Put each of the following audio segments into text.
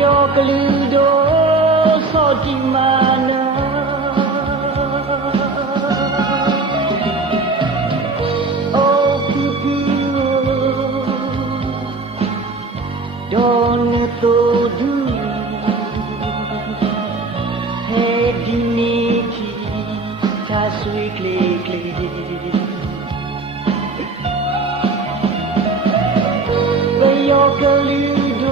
Yo kelido so di mana oh pipi don't to do hey diniki ta sui kle kle yo kelido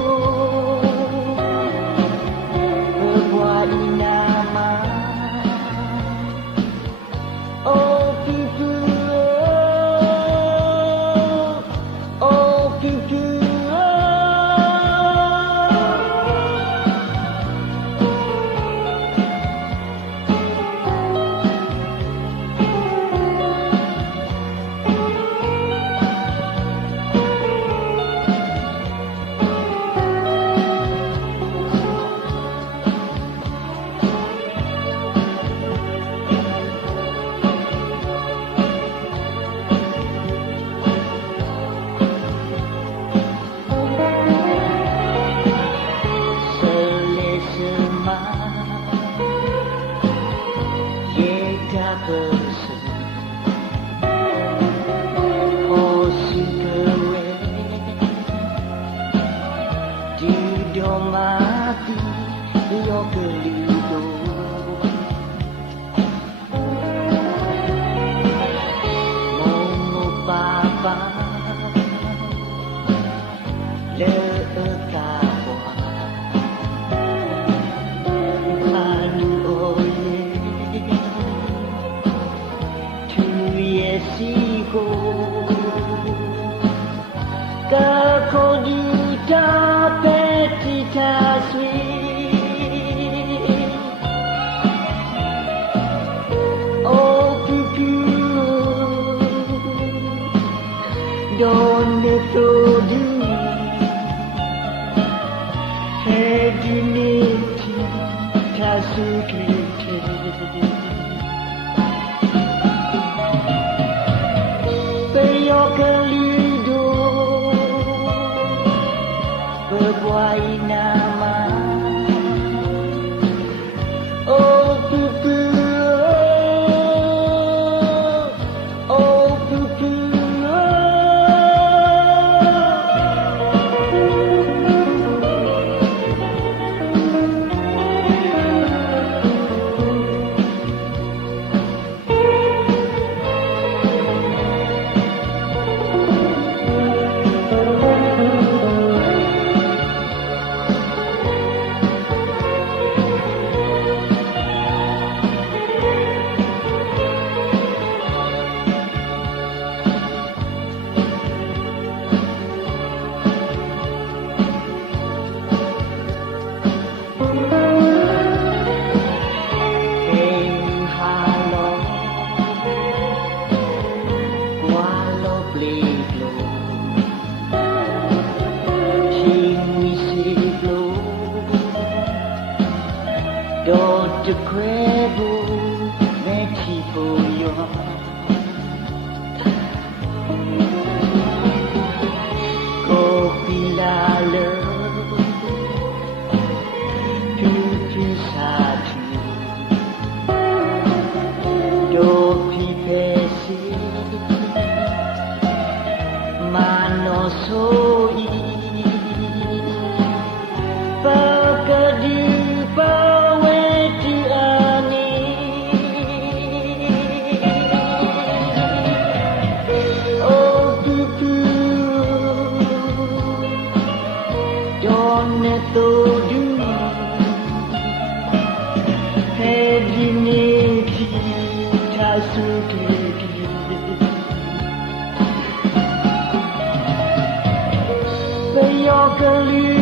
mati yo kelido momo papa le etawa anu oye tu yesigo ka kodita petita sweet oh pipi don't so do hey diniki tasukite peyo kelido berbuai nama oh pipi oh pipi Don't crebo meti poyo kopi lale tutu satu dopi pesi manosoi to do hey diniki tasukite peyo kelido